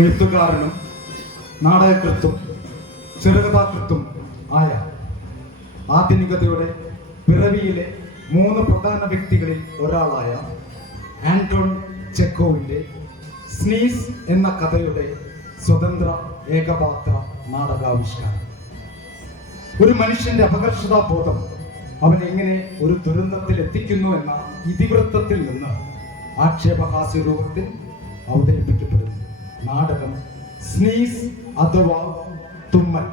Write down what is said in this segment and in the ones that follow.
എഴുത്തുകാരനും നാടകകൃത്തും ചെറുകഥാകൃത്തും ആയ ആധുനികതയുടെ പിറവിയിലെ 3 പ്രധാന വ്യക്തികളിൽ ഒരാളായ ആന്റോൺ ചെക്കോവിന്റെ സ്നീസ് എന്ന കഥയുടെ സ്വതന്ത്ര ഏകപാത്ര നാടകാവിഷ്കാരം. ഒരു മനുഷ്യന്റെ അപകർഷതാബോധം അവൻ എങ്ങനെ ഒരു ദുരന്തത്തിൽ എത്തിക്കുന്നു എന്ന ഇതിവൃത്തത്തിൽ നിന്ന് ആക്ഷേപഹാസ്യ രൂപത്തിൽ അവതരിപ്പിക്കപ്പെടുന്നു നാടകം സ്നീസ് അഥവാ തുമ്മൽ.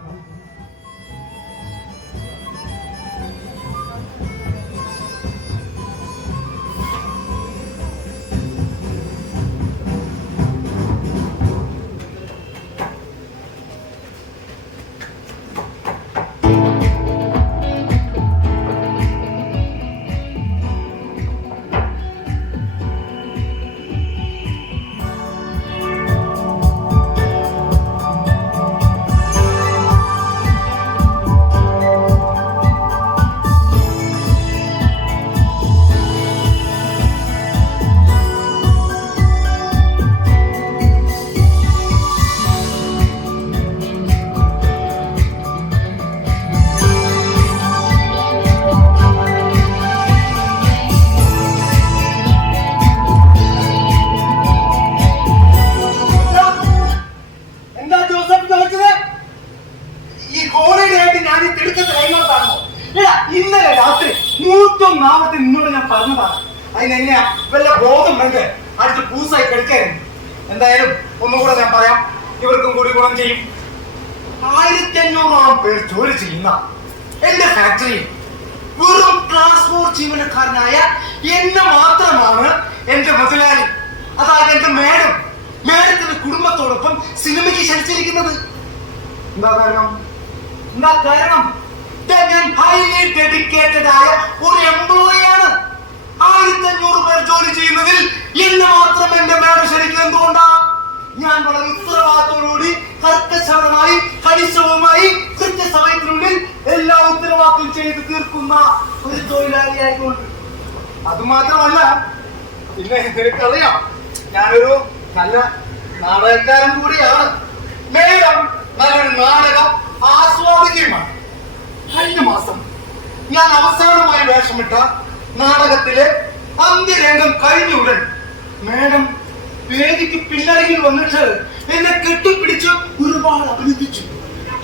ഇന്നലെ രാത്രി 104 നിന്നോട് ഞാൻ പറഞ്ഞതാണ്. അതിനെങ്ങനെയാ വല്ല ബോധം വേണ്ട അടുത്ത് പൂസായി കിടക്കായിരുന്നു. എന്തായാലും ഒന്നുകൂടെ ഞാൻ പറയാം, ഇവർക്കും കൂടി ഗുണം ചെയ്യും. 1500ഓളം പേർ ജോലി ചെയ്യുന്ന എന്റെ ഫാക്ടറിയിൽ വെറും ക്ലാസ് 4 ജീവനക്കാരനായ എന്നെ മാത്രമാണ് എന്റെ മുതലാളി, അതായത് എന്റെ മേഡത്തിന്റെ കുടുംബത്തോടൊപ്പം സിനിമയ്ക്ക് ക്ഷണിച്ചിരിക്കുന്നത്. എന്താ കാരണം? ഞാൻ ഹൈലി ഡെഡിക്കേറ്റഡ് ആയ ഒരു എംപ്ലോയിയാണ്. 1500 പേർ ജോലി ചെയ്യുന്നതിൽ എന്നെ മാത്രം എന്റെ മേഡം ക്ഷണിക്കുന്നത് എന്തുകൊണ്ടാ? ഞാൻ വളരെ ഉത്തരവാദിത്തോടുകൂടി കർക്കശമായി കണിശവുമായി കൃത്യസമയത്തിനുള്ളിൽ എല്ലാ ഉത്തരവാദിത്വം ചെയ്ത് തീർക്കുന്ന ഒരു തൊഴിലാളി ആയിക്കൊണ്ട്. അതുമാത്രമല്ല, പിന്നെ നിനക്കറിയാം, ഞാനൊരു നല്ല നാടകക്കാരൻ കൂടിയാണ്. മേഡം നല്ലൊരു നാടക ആസ്വാദകയുമാണ്. കഴിഞ്ഞ മാസം ഞാൻ അവസാനമായി വേഷമിട്ട നാടകത്തിലെ അന്ത്യരംഗം കഴിഞ്ഞ ഉടൻ മേഡം വേദിക്ക് പിന്നരയിൽ വന്നിട്ട് എന്നെ കെട്ടിപ്പിടിച്ച് ഒരുപാട് അഭിനന്ദിച്ചു.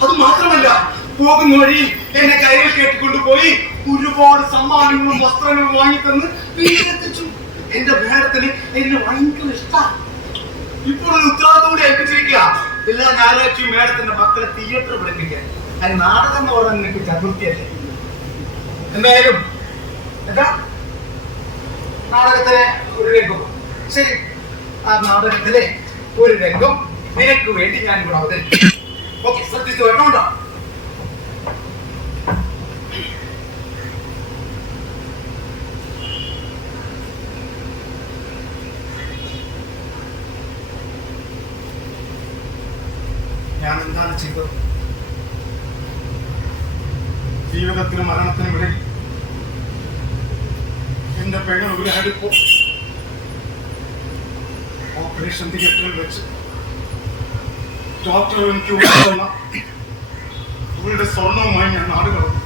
അത് മാത്രമല്ല, പോകുന്ന വഴിയിൽ എന്നെ കയ്യിൽ കെട്ടിക്കൊണ്ടുപോയി ഒരുപാട് സമ്മാനങ്ങളും വസ്ത്രങ്ങളും വാങ്ങിത്തന്ന് വീട്ടിലെത്തിച്ചു. എന്റെ മേഡത്തിന് എന്നെ ഭയങ്കര ഇഷ്ടമാണ്. ഇപ്പോൾ ഒരു ഉത്തരവാദിത്തോടെ ഏൽപ്പിച്ചിരിക്കുക, എല്ലാ ഞായറാഴ്ചയും മേഡത്തിന്റെ മക്കളെ തിയേറ്റർ പഠിപ്പിക്കാൻ. അത് നാടകം എന്ന് പറഞ്ഞാൽ നിനക്ക് ചതുർത്ഥിയല്ലേ? എന്തായാലും നാടകത്തിലെ ഒരു രംഗം, ശരി, ആ നാടകത്തിലെ ഒരു രംഗം നിനക്ക് വേണ്ടി ഞാൻ ഇവിടെ അവതരിപ്പിക്കും. ഓക്കെ, ശ്രദ്ധിച്ചു കേട്ടോണ്ടോ? ഞാൻ എന്താണ് ചെയ്തത്? ജീവിതത്തിനും മരണത്തിനും ഇടയിൽ എന്റെ പെങ്ങൾ ഉരുഹടിപ്പോ ഓപ്പറേഷൻ തിയേറ്ററിൽ വെച്ച് ഡോക്ടർ എനിക്ക് ഉൾക്കൊള്ളുന്ന ഇവളുടെ സ്വർണവുമായി ഞാൻ നാട് കടന്നു.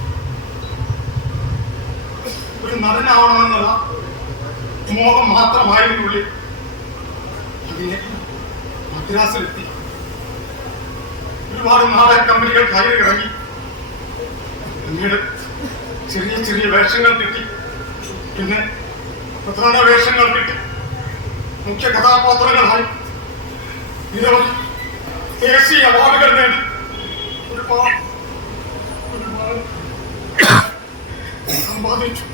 ഒരു നടനാവണമെന്നുള്ള മോഹം മാത്രമായിരുന്നുള്ളിൽ അതിനെ മദ്രാസിലെത്തി. ഒരുപാട് നാടക കമ്പനികൾ കയറി ഇറങ്ങി. പിന്നീട് ചെറിയ ചെറിയ വേഷങ്ങൾ കിട്ടി, പിന്നെ പ്രധാന വേഷങ്ങൾ കിട്ടി, മുഖ്യ കഥാപാത്രങ്ങളായി നിരവധി ദേശീയ അവാർഡുകൾ നേടി ഒരുപാട് സമ്പാദിച്ചു.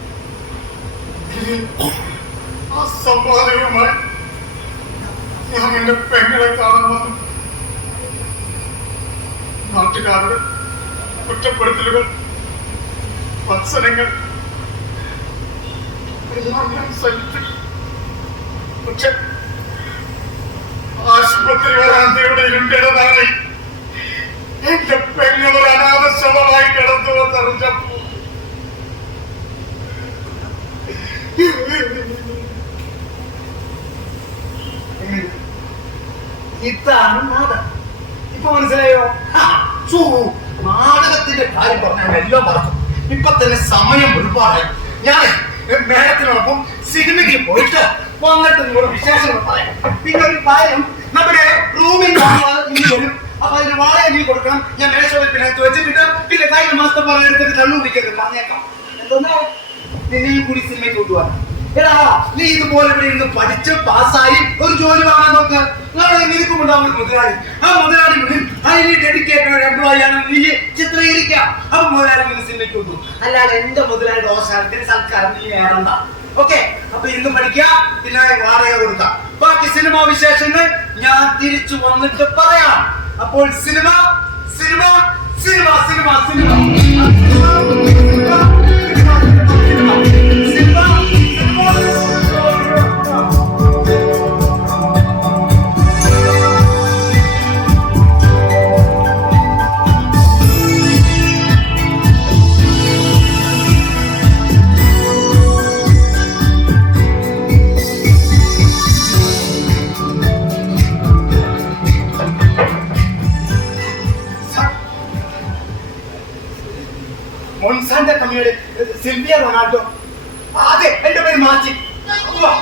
ആ സമ്പാദ്യവുമായി ഞാൻ എന്റെ പെങ്ങളെ കാണാൻ വന്നു. നാട്ടുകാരുടെ കുറ്റപ്പെടുത്തലുകൾ, വത്സരങ്ങൾ എല്ലാം ഞാൻ സഹിച്ചു. പക്ഷെ ആശുപത്രി വരാന്തയുടെ ഇരുണ്ടതാണ് എന്റെ പെങ്ങൾ അനാഥശവമായി കിടന്നു വന്നറിഞ്ഞപ്പോ ഇതാണ് നാടകം. ഇപ്പൊ മനസ്സിലായോ? ചൂ, നാടകത്തിന്റെ കാര്യം പറഞ്ഞാൽ എല്ലാം മറക്കും. ഇപ്പൊ തന്നെ സമയം ഒരുപാടായി. ഞാൻ മേഡത്തിനോടൊപ്പം സിനിമയ്ക്ക് പോയിട്ട് വന്നിട്ട് നിങ്ങളുടെ വിശേഷങ്ങൾ പറയാം. പിന്നെ ഒരു കാര്യം, നമ്മുടെ റൂമിൽ ഇനി വരും. അപ്പൊ അതിന് വാടക നീ കൊടുക്കണം. ഞാൻ മേശോപ്പിനകത്ത് വെച്ചിട്ട് പിന്നെ കഴിഞ്ഞ മാസത്തെ പോലെ എടുത്തിട്ട് തള്ളു പിടിക്കരുത്, പറഞ്ഞേക്കാം. എന്തോന്നാ നിന്നെയും കൂടി സിനിമയ്ക്ക് കൊണ്ടുപോകാൻ. എടാ, നീ ഇതുപോലെ ഇവിടെ ഇരുന്ന് പഠിച്ച് പാസ്സായി ഒരു ജോലി വാങ്ങാൻ നോക്ക്. നിനക്കും ഉണ്ടാവും ഒരു മുതലാളി. ആ മുതലാളി മുന്നിൽ അതിന് ഡെഡിക്കേറ്റഡ് എംപ്ലോയി ആണ് നീ ചിത്രീകരിക്കാം. അപ്പൊ മുതലാളി നിന്ന് സിനിമയ്ക്ക് കൊണ്ടുപോകും. അല്ലാതെ എന്റെ മുതലാളിയുടെ ഓശാനത്തിന് സൽക്കാരം നീ ഏറണ്ട. ഓക്കെ, അപ്പൊ ഇന്നും പഠിക്കുക, പിന്നെ വാടക കൊടുക്കാം. ബാക്കി സിനിമ വിശേഷങ്ങൾ ഞാൻ തിരിച്ചു വന്നിട്ട് പറയാം. അപ്പോൾ cinema cinema cinema cinema cinema മൊൻസാന്റെ കമ്പനിയുടെ സിൽവിയ റൊണാൾഡോ. അതെ, എന്റെ പേര് മാറ്റി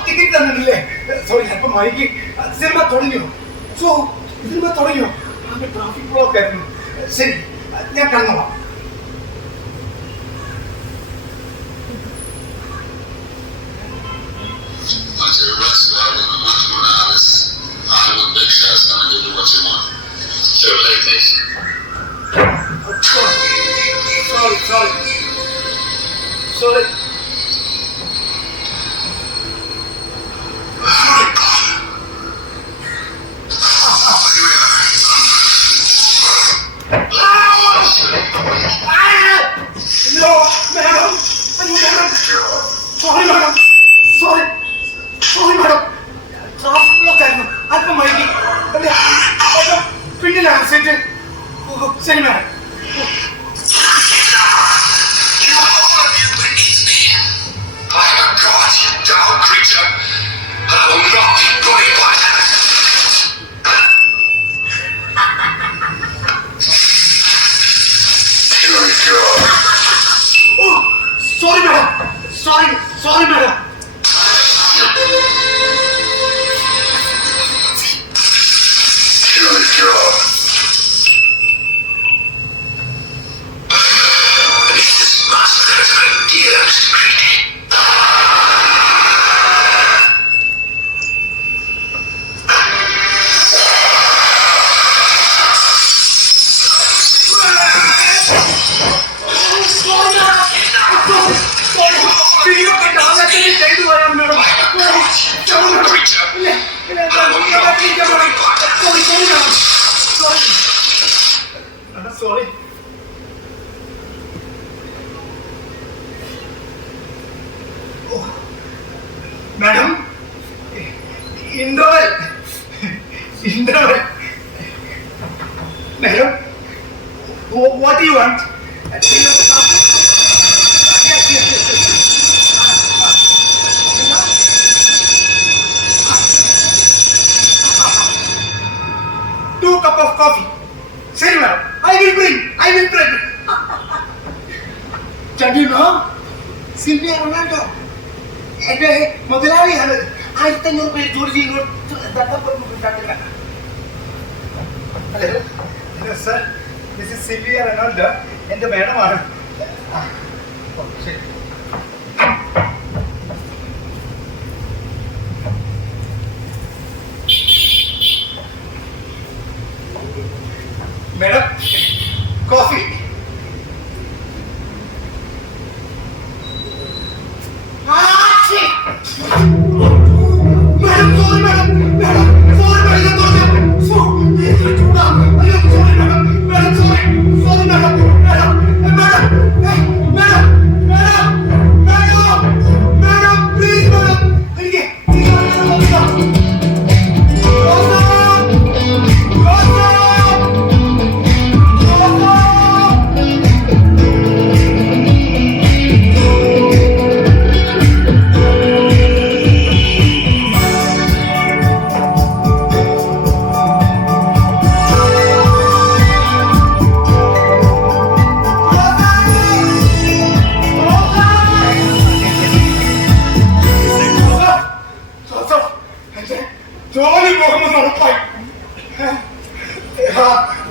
ടിക്കറ്റ് തന്നിട്ടില്ലേ? സോറി, അല്പം വൈകി. സിനിമ തുടങ്ങിയോ? സിനിമ തുടങ്ങിയോ? ട്രാഫിക് ബ്ലോക്ക് ആയിരുന്നു. ശരി, ഞാൻ കടന്നോളാം. Sorry. No, madam. Sorry, madam. Sorry, madam. Traffic block ആയിരുന്നു. അല്പം വൈകി. പിന്നിലാണ് സീറ്റ്. ശരി, madam. Sorry, madam. Sorry, madam. Sorry. Oh, madam, interval. Madam, what do you want? Yes. 2 cups of coffee. Say, madam, I will bring. Can you know? Silvia Ronaldo. എന്റെ മുതലാളിയാണ്. 1500 പേര് ജോലി ചെയ്യുന്നു. Hello sir, this is Sylvia Ronaldo. എന്റെ മേഡമാണ്. ശരി. Madam, coffee.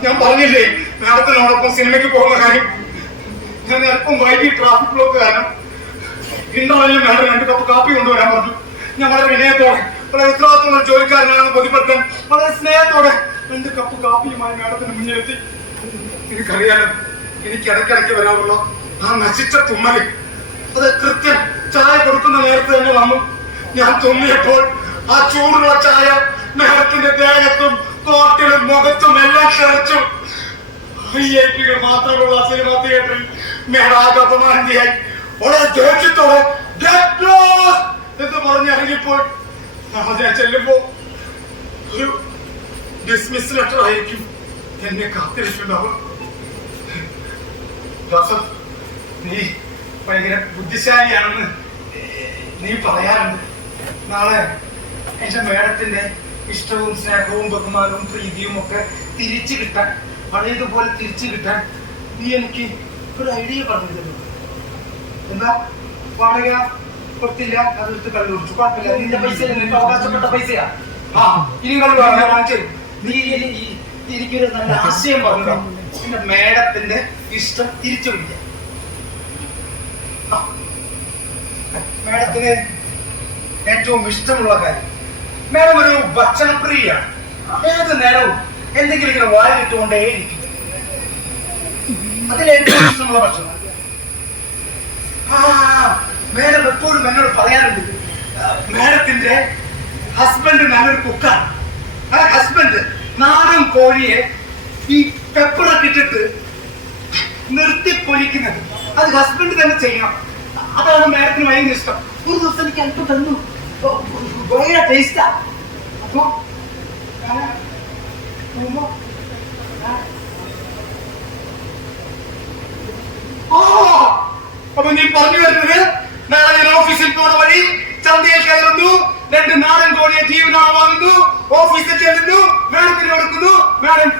ഞാൻ പറഞ്ഞില്ലേ മാഡത്തിനോടൊപ്പം സിനിമയ്ക്ക് പോകുന്ന കാര്യം. ഞാൻ അല്പം വൈകി ട്രാഫിക് ബ്ലോക്ക് കാരണം ഇന്റർവെല്ലിൽ മാഡം 2 കപ്പ് കാപ്പി കൊണ്ടുവരാൻ പറഞ്ഞു. ഞാൻ വളരെ വിനയത്തോടെ, വളരെ ഉത്തരവാദിത്തമുള്ള ജോലിക്കാരനാണെന്ന് ബോധ്യപ്പെടുത്താൻ വളരെ സ്നേഹത്തോടെ 2 കപ്പ് കാപ്പിയുമായി മാഡത്തിന് മുന്നിലെത്തി. എനിക്കറിയാലോ, എനിക്ക് ഇടയ്ക്കിടയ്ക്ക് വരാറുള്ള ആ നശിച്ച തുമ്മല്, അത് കൃത്യം ചായ കൊടുക്കുന്ന നേരത്തെ തന്നെ വന്നു. ഞാൻ തുമ്മിയപ്പോൾ ആ ചൂടുള്ള ചായ മാഡത്തിന്റെ ദേഹത്തും തോട്ടിലും മുഖത്തും എല്ലാം ക്ഷണിച്ചു. VIP-കൾ മാത്രമുള്ള സിനിമ തിയേറ്ററിൽ മേടാകെ അപമാനിതയായി വളരെ ദേഷ്യത്തോടെ എന്ന് പറഞ്ഞ് ഇറങ്ങിപ്പോൾ ഞാൻ ചെല്ലുമ്പോ ഒരു ഡിസ്മിസ് ലെറ്റർ ആയിരിക്കും എന്നെ കാത്തിരിക്കുന്നുണ്ടാവും. ജോസഫ്, നീ ഭയങ്കര ബുദ്ധിശാലിയാണെന്ന് നീ പറയാറുണ്ട്. നാളെ എന്റെ മേഡത്തിന്റെ ഇഷ്ടവും സ്നേഹവും ബഹുമാനവും പ്രീതിയും ഒക്കെ തിരിച്ചു കിട്ടാൻ, പഴയതുപോലെ തിരിച്ചു കിട്ടാൻ നീ എനിക്ക് ഒരു ഐഡിയ പറഞ്ഞു തരുന്നു. എന്താ? വാടക കൊടുത്തില്ല, അതെടുത്ത് കള്ളു കുടിച്ചു, കുഴപ്പമില്ല. നിന്റെ പൈസ നിനക്ക് അവകാശപ്പെട്ട പൈസയാ. ഇനി കള്ളു വാങ്ങിച്ചു. നീ എനിക്കൊരു നല്ല ആശയം പറഞ്ഞു. പിന്നെ മേഡത്തിന്റെ ഇഷ്ടം തിരിച്ചു വിളിക്കാം. മേഡത്തിന് ഏറ്റവും ഇഷ്ടമുള്ള കാര്യം, മേഡം ഒരു ഭക്ഷണപ്രിയാണ്. ഏത് നേരവും എന്തെങ്കിലും ഇങ്ങനെ വായിലിട്ടുകൊണ്ടേയിരിക്കും. അതിലേറ്റവും ഇഷ്ടമുള്ള ഭക്ഷണം. മേഡം എപ്പോഴും എന്നോട് പറയാറുണ്ട്, മേഡത്തിന്റെ ഹസ്ബൻഡ് നല്ലൊരു കുക്കാണ്. ആ ഹസ്ബൻഡ് നാടൻ കോഴിയെ ഈ പെപ്പറൊക്കെ ഇട്ടിട്ട് നിർത്തി പൊരിക്കുന്നത് അത് ഹസ്ബൻഡ് തന്നെ ചെയ്യണം. അതാണ് മേഡത്തിന് ഭയങ്കര ഇഷ്ടം. ഒരു ദിവസം എനിക്ക് അല്പം തന്നു, ഭയങ്കര ടേസ്റ്റാ. അപ്പൊ അപ്പൊ നീ പറഞ്ഞു വരുന്നത്, നാളെ ഞാൻ ഓഫീസിൽ പോണ വഴി ചന്തയിൽ കയറുന്നു, 2 നാടൻ കോഴിയെ ജീവനാണ് വാങ്ങുന്നു, ഓഫീസിൽ ചെല്ലുന്നു, മേഡത്തിന് കൊടുക്കുന്നു, മേഡം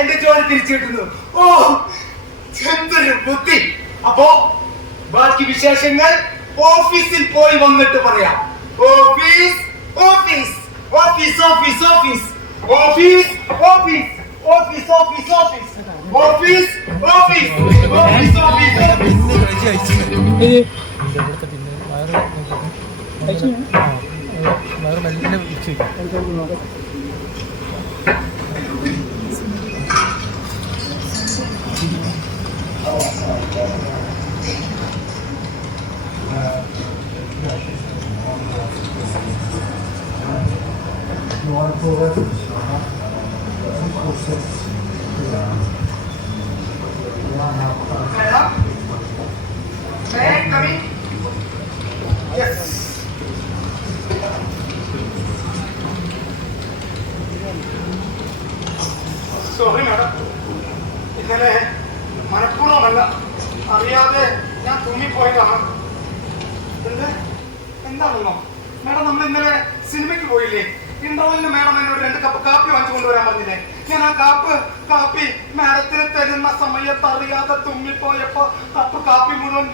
എന്റെ ജോലി തിരിച്ചു കിട്ടുന്നു. ഓ, എന്തൊരു ബുദ്ധി. അപ്പോ ബാക്കി വിശേഷങ്ങൾ ഓഫീസിൽ പോയി വന്നിട്ട് പറയാം. Office office office office office office office office office office office office office office. Sorry madam, ഇന്നലെ മനഃപൂർവ്വമല്ല, അറിയാതെ ഞാൻ തുമ്മിപ്പോയതാണ്. എന്താണെന്നോ മാഡം, നമ്മൾ ഇന്നലെ സിനിമയ്ക്ക് പോയില്ലേ? ഇന്റർവെല്ലിന് മാഡം എന്നോട് 2 കപ്പ് കാപ്പി വാങ്ങിച്ചു കൊണ്ടുവരാൻ പറഞ്ഞില്ലേ? ഞാൻ ആ കാപ്പി മാഡത്തിന് തരുന്ന സമയത്ത് അറിയാതെ തുമ്മിപ്പോയപ്പോ കപ്പ് കാപ്പി മുഴുവൻ,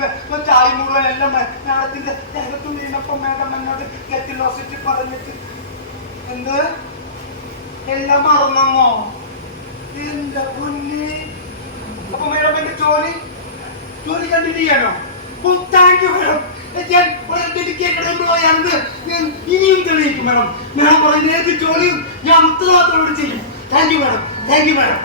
ചായ മുഴുവൻ എല്ലാം മാഡത്തിന്റെ ദേഹത്ത് വീണപ്പോ മാഡം എന്നോട് ഗെറ്റ് ലോസിറ്റി പറഞ്ഞിട്ട് എന്ത് എല്ലാം മറന്നോ? എന്റെ പൊന്നെ. അപ്പൊ മാഡം എന്റെ ജോലി കണ്ടിന്യൂ ചെയ്യാനോ? Thank you madam. ഞാൻ വളരെ ഡെഡിക്കേറ്റഡ് എംപ്ലോയി ആണെന്ന് ഞാൻ ഇനിയും തെളിയിക്കും മാഡം. മാഡം പറയുന്ന ഏത് ജോലിയും ഞാൻ ഉത്തരവാദിത്തോട് ചെയ്യും. Thank you madam, thank you madam.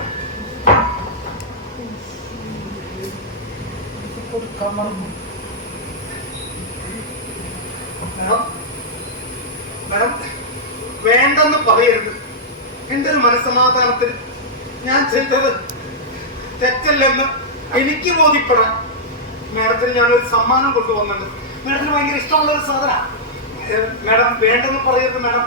Madam വേണ്ടെന്ന് പറയരുത്. എന്റെ ഒരു മനസ്സമാധാനത്തിൽ ഞാൻ ചെയ്തത് തെറ്റല്ലെന്ന് എനിക്ക് ബോധ്യപ്പെടാൻ മാഡത്തിന് ഞാനൊരു സമ്മാനം കൊണ്ടുവന്നുണ്ട്. മാഡത്തിന് ഭയങ്കര ഇഷ്ടമുള്ള ഒരു സാധന. മാഡം വേണ്ടെന്ന് പറയരുത് മാഡം.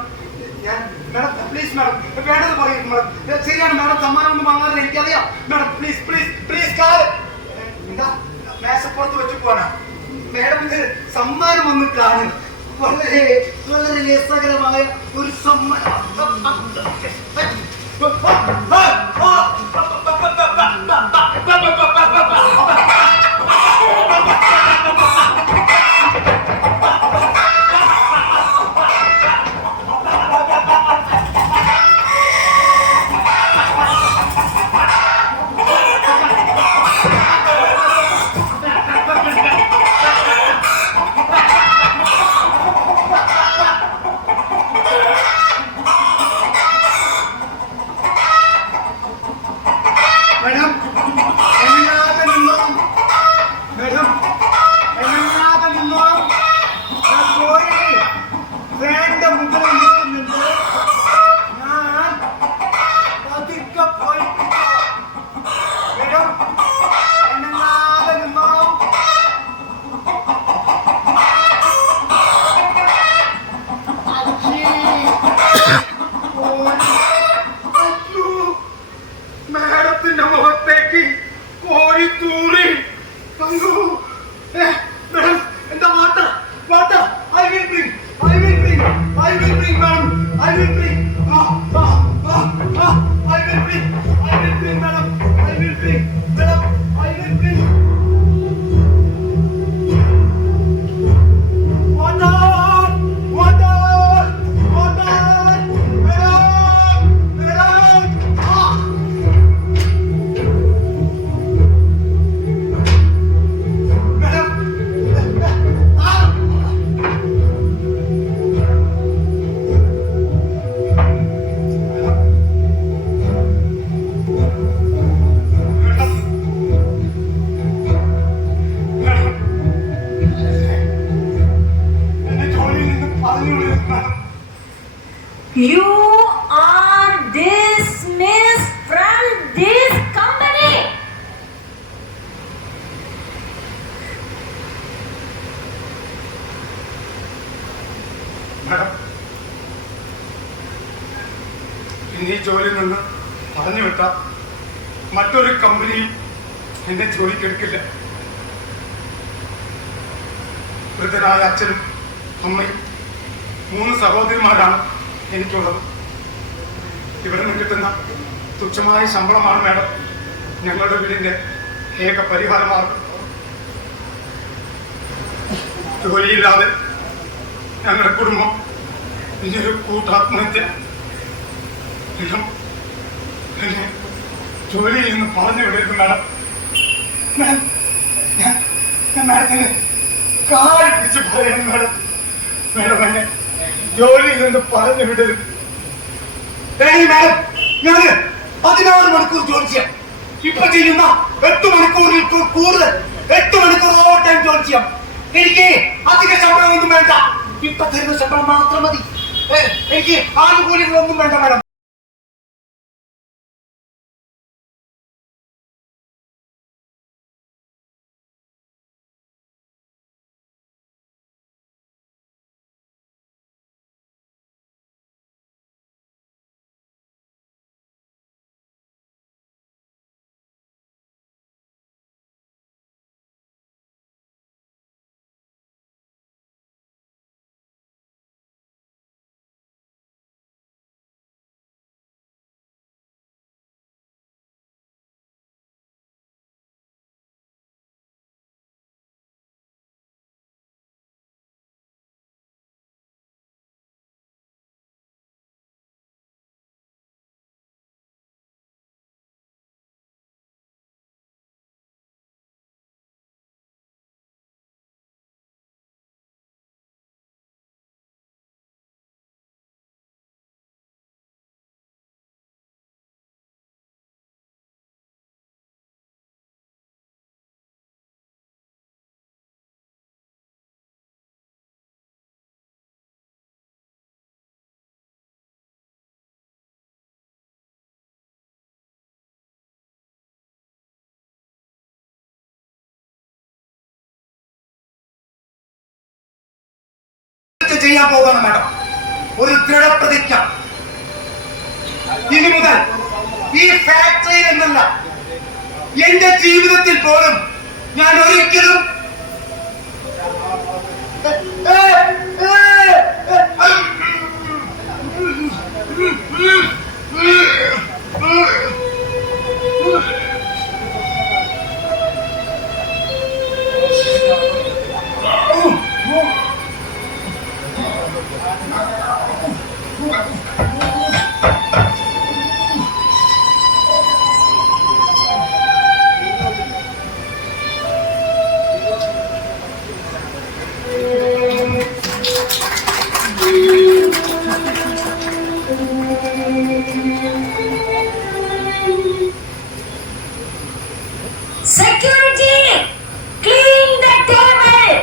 മാഡം പ്ലീസ് മാഡം, വേണ്ടെന്ന് പറയരുത് മാഡം. ശരിയാണ് മാഡം, സമ്മാനം ഒന്നും വാങ്ങാൻ എനിക്കറിയാം മാഡം. പ്ലീസ് പ്ലീസ് പ്ലീസ് എന്താ മേശപ്പുറത്ത് വെച്ച് പോകാനാ മാഡം? ഇത് സമ്മാനം ഒന്ന് കാണും. വളരെ വളരെ രസകരമായ ഒരു സമ്മാനം. ജോലിയിൽ നിന്ന് പറഞ്ഞു വിട്ട മറ്റൊരു കമ്പനിയും എന്നെ ജോലിക്കെടുക്കില്ല. വൃദ്ധരായ അച്ഛനും അമ്മയും 3 സഹോദരിമാരാണ് എനിക്കുള്ളത്. ഇവിടെ നിന്ന് കിട്ടുന്ന തുച്ഛമായ ശമ്പളമാണ് മാഡം ഞങ്ങളുടെ വീടിന്റെ ഏക പരിഹാര മാർഗം. ജോലിയില്ലാതെ ഞങ്ങളുടെ കുടുംബം ഇനിയൊരു കൂട്ടാത്മഹത്യ. എന്നെ ജോലിയിൽ നിന്ന് പറഞ്ഞു വിടരുത് മാഡം. ഞാൻ മാഡത്തിന് കാല് പിടിച്ച് പറയുന്നു മാഡം. മാഡം എന്നെ ജോലിയിൽ നിന്ന് പറഞ്ഞു വിടരുത്. മാഡം, ഞാന് 16 മണിക്കൂർ ജോലി ചെയ്യാം. ഇപ്പൊ ചെയ്യുന്ന 8 മണിക്കൂറിൽ കൂടുതൽ 8 മണിക്കൂർ ഓവർ ടൈം ജോലി ചെയ്യാം. എനിക്ക് അധിക ശമ്പളം ഒന്നും വേണ്ട. ഇപ്പൊ തരുന്ന ശമ്പളം മാത്രം മതി. എനിക്ക് ആനുകൂല്യങ്ങളൊന്നും വേണ്ട മാഡം. ചെയ്യാൻ പോകണം മാഡം. ഒരു ദൃഢപ്രതിജ്ഞ. ഇനി മുതൽ ഈ ഫാക്ടറിയിൽ എന്നല്ല, എന്റെ ജീവിതത്തിൽ പോലും ഞാൻ ഒരിക്കലും Security! Clean the table!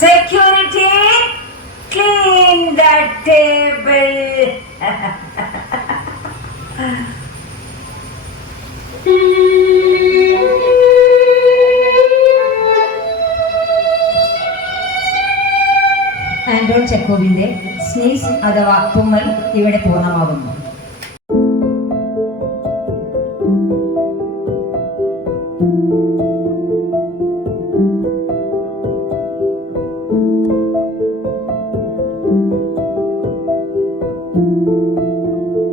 Security! Clean the table! Anton ചെക്കോവിന്റെ സ്നീസ് അഥവാ തുമ്മൽ ഇവിടെ പൂർണ്ണമാകുന്നു.